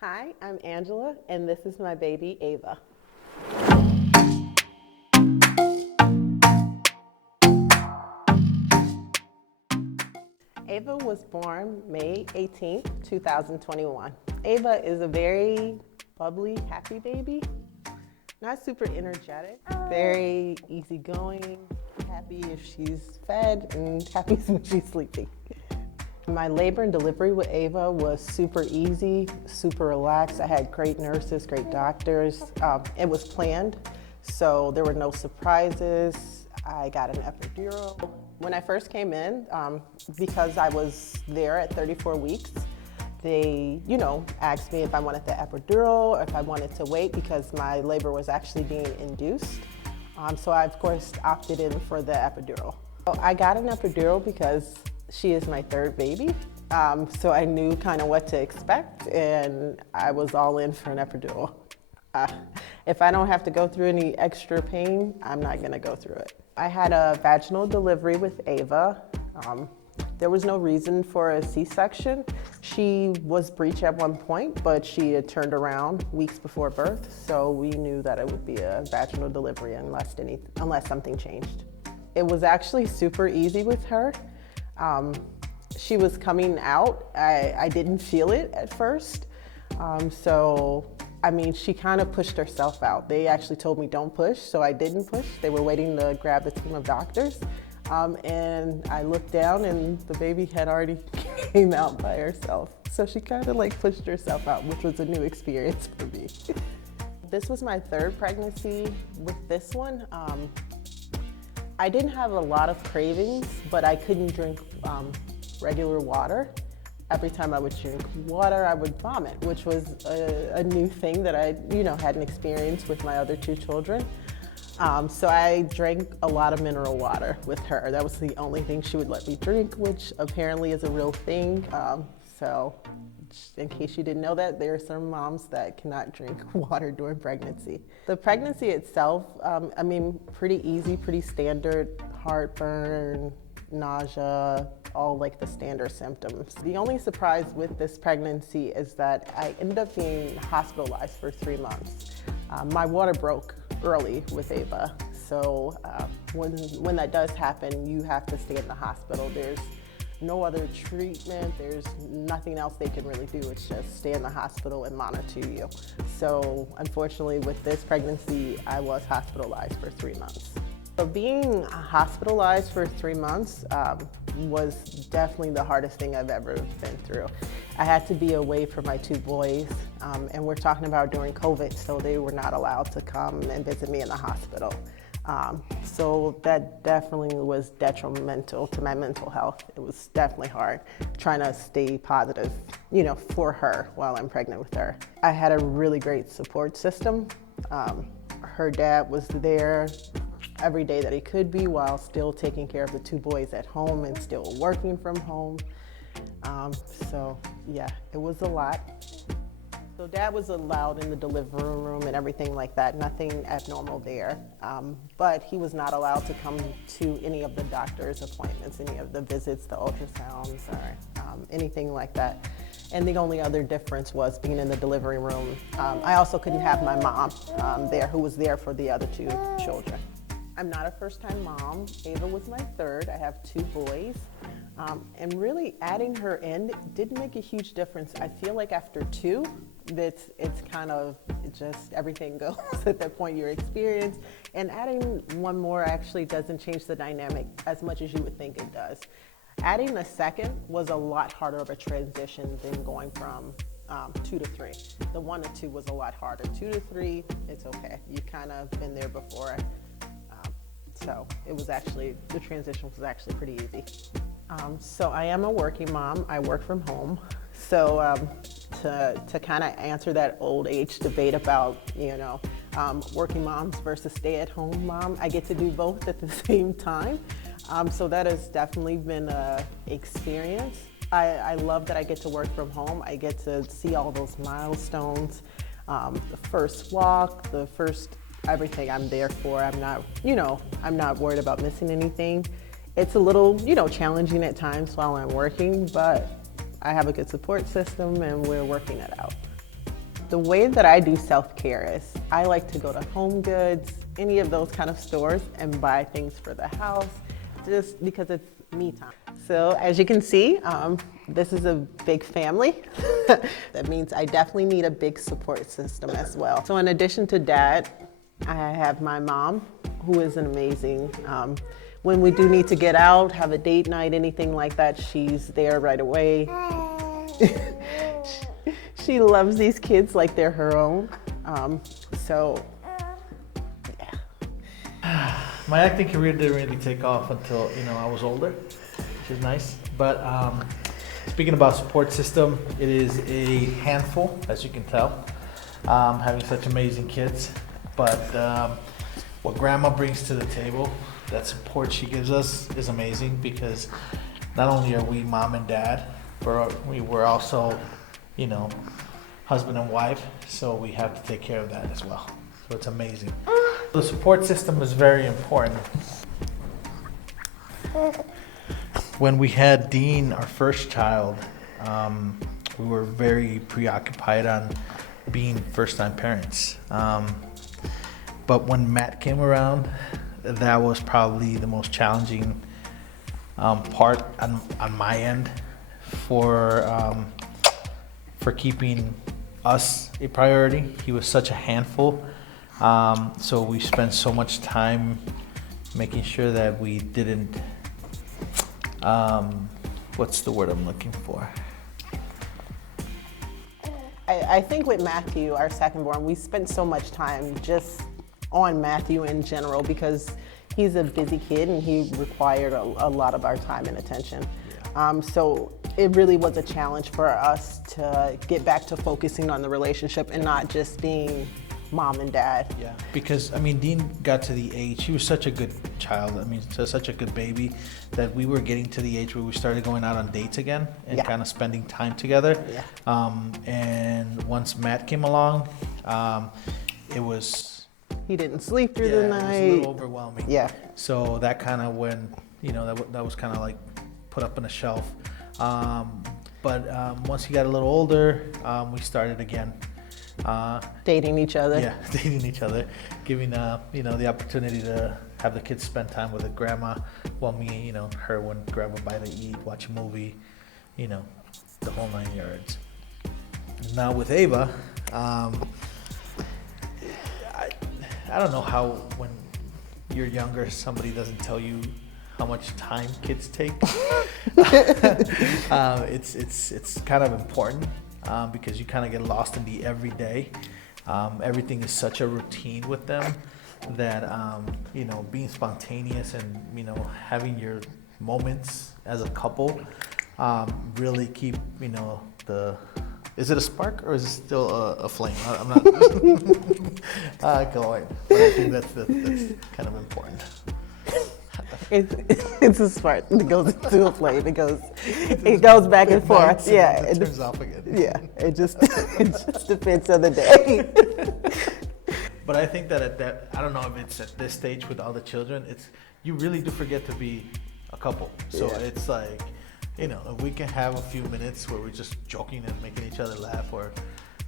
Hi, I'm Angela, and this is my baby, Ava. Ava was born May 18th, 2021. Ava is a very bubbly, happy baby. Not super energetic, very easygoing, happy if she's fed, and happy when she's sleeping. My labor and delivery with Ava was super easy, super relaxed. I had great nurses, great doctors. It was planned, so there were no surprises. I got an epidural. When I first came in, because I was there at 34 weeks, they, asked me if I wanted the epidural or if I wanted to wait because my labor was actually being induced. So I, of course, opted in for the epidural. I got an epidural because she is my third baby, so I knew kind of what to expect, and I was all in for an epidural. If I don't have to go through any extra pain, I'm not gonna go through it. I had a vaginal delivery with Ava. There was no reason for a C-section. She was breech at one point, but she had turned around weeks before birth, so we knew that it would be a vaginal delivery unless something changed. It was actually super easy with her. She was coming out. I didn't feel it at first. She kind of pushed herself out. They actually told me don't push, so I didn't push. They were waiting to grab the team of doctors. And I looked down and the baby had already came out by herself. So she kind of pushed herself out, which was a new experience for me. This was my third pregnancy. With this one, I didn't have a lot of cravings, but I couldn't drink regular water. Every time I would drink water, I would vomit, which was a new thing that I, hadn't experienced with my other two children. So I drank a lot of mineral water with her. That was the only thing she would let me drink, which apparently is a real thing. So in case you didn't know that, there are some moms that cannot drink water during pregnancy. The pregnancy itself, pretty easy, pretty standard, heartburn, nausea, all the standard symptoms. The only surprise with this pregnancy is that I ended up being hospitalized for 3 months. My water broke early with Ava, so when that does happen, you have to stay in the hospital. There's no other treatment, there's nothing else they can really do. It's just stay in the hospital and monitor you. So unfortunately with this pregnancy, I was hospitalized for 3 months. So being hospitalized for 3 months was definitely the hardest thing I've ever been through. I had to be away from my two boys, and we're talking about during COVID, so they were not allowed to come and visit me in the hospital. So that definitely was detrimental to my mental health. It was definitely hard trying to stay positive, for her while I'm pregnant with her. I had a really great support system. Her dad was there every day that he could be while still taking care of the two boys at home and still working from home. It was a lot. So Dad was allowed in the delivery room and everything like that, nothing abnormal there. But he was not allowed to come to any of the doctor's appointments, any of the visits, the ultrasounds, or anything like that. And the only other difference was being in the delivery room. I also couldn't have my mom there, who was there for the other two children. I'm not a first-time mom. Ava was my third. I have two boys. And really adding her in didn't make a huge difference. I feel like after two, it's kind of just everything goes at that point, your experience. And adding one more actually doesn't change the dynamic as much as you would think it does. Adding a second was a lot harder of a transition than going from 2 to 3. The 1 to 2 was a lot harder. 2 to 3, it's okay. You've kind of been there before. So the transition was actually pretty easy. So I am a working mom. I work from home. So to kind of answer that old age debate about, working moms versus stay-at-home mom, I get to do both at the same time. So that has definitely been an experience. I love that I get to work from home. I get to see all those milestones, the first walk, the first everything I'm there for. I'm not worried about missing anything. It's a little, challenging at times while I'm working, but I have a good support system and we're working it out. The way that I do self-care is I like to go to Home Goods, any of those kind of stores, and buy things for the house, just because it's me time. So as you can see, this is a big family. That means I definitely need a big support system as well. So in addition to Dad, I have my mom, who is an amazing, when we do need to get out, have a date night, anything like that, she's there right away. She loves these kids like they're her own. So, yeah. My acting career didn't really take off until, I was older, which is nice. But speaking about support system, it is a handful, as you can tell, having such amazing kids. But what Grandma brings to the table, that support she gives us is amazing, because not only are we mom and dad, but we're also, husband and wife, so we have to take care of that as well. So it's amazing. The support system is very important. When we had Dean, our first child, we were very preoccupied on being first-time parents. But when Matt came around, that was probably the most challenging part on my end for keeping us a priority. He was such a handful. So we spent so much time making sure that we didn't, what's the word I'm looking for? I think with Matthew, our second born, we spent so much time just on Matthew in general, because he's a busy kid and he required a lot of our time and attention. So it really was a challenge for us to get back to focusing on the relationship and not just being mom and dad. Yeah, because Dean got to the age, he was such a good child, such a good baby, that we were getting to the age where we started going out on dates again and kind of spending time together. Yeah. And once Matt came along, it was... He didn't sleep through the night. It was a little overwhelming. Yeah. So that kind of when, that was kind of like put up on a shelf. But once he got a little older, we started again. Dating each other. Yeah, dating each other, giving the opportunity to have the kids spend time with the grandma, while me, her would grab a bite to eat, watch a movie, the whole 9 yards. Now with Ava, I don't know how when you're younger somebody doesn't tell you how much time kids take. It's kind of important. Because you kind of get lost in the everyday. Everything is such a routine with them that, being spontaneous and, having your moments as a couple really keep, is it a spark or is it still a flame? I'm not going, but I think that's kind of important. It's a spark. It goes into a flame. It goes back and forth. Yeah. It turns off again. Yeah. It just depends on the day. But I think that I don't know if it's at this stage with all the children, you really do forget to be a couple. So it's like, if we can have a few minutes where we're just joking and making each other laugh, or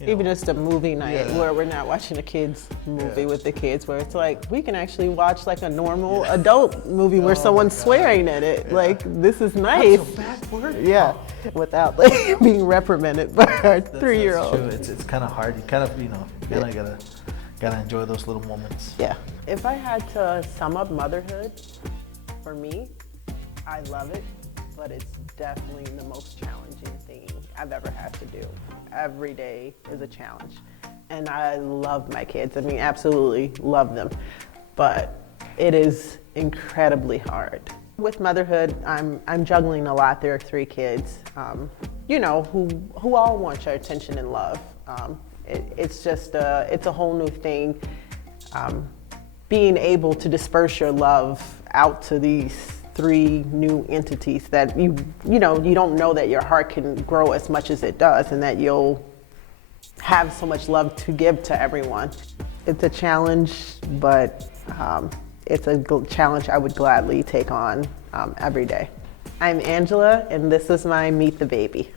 even just a movie night where we're not watching a kids movie with the kids, where it's like we can actually watch like a normal adult movie where someone's swearing at it. Like, this is nice. That's a bad word. Yeah, without like being reprimanded by our 3-year-old. It's kind of hard. You kind of gotta enjoy those little moments. Yeah. If I had to sum up motherhood, for me, I love it, but it's definitely the most challenging thing I've ever had to do. Every day is a challenge. And I love my kids. Absolutely love them. But it is incredibly hard. With motherhood, I'm juggling a lot. There are 3 kids, who all want your attention and love. It's a whole new thing. Being able to disperse your love out to these 3 new entities that you don't know that your heart can grow as much as it does, and that you'll have so much love to give to everyone. It's a challenge, but it's a challenge I would gladly take on every day. I'm Angela, and this is my Meet the Baby.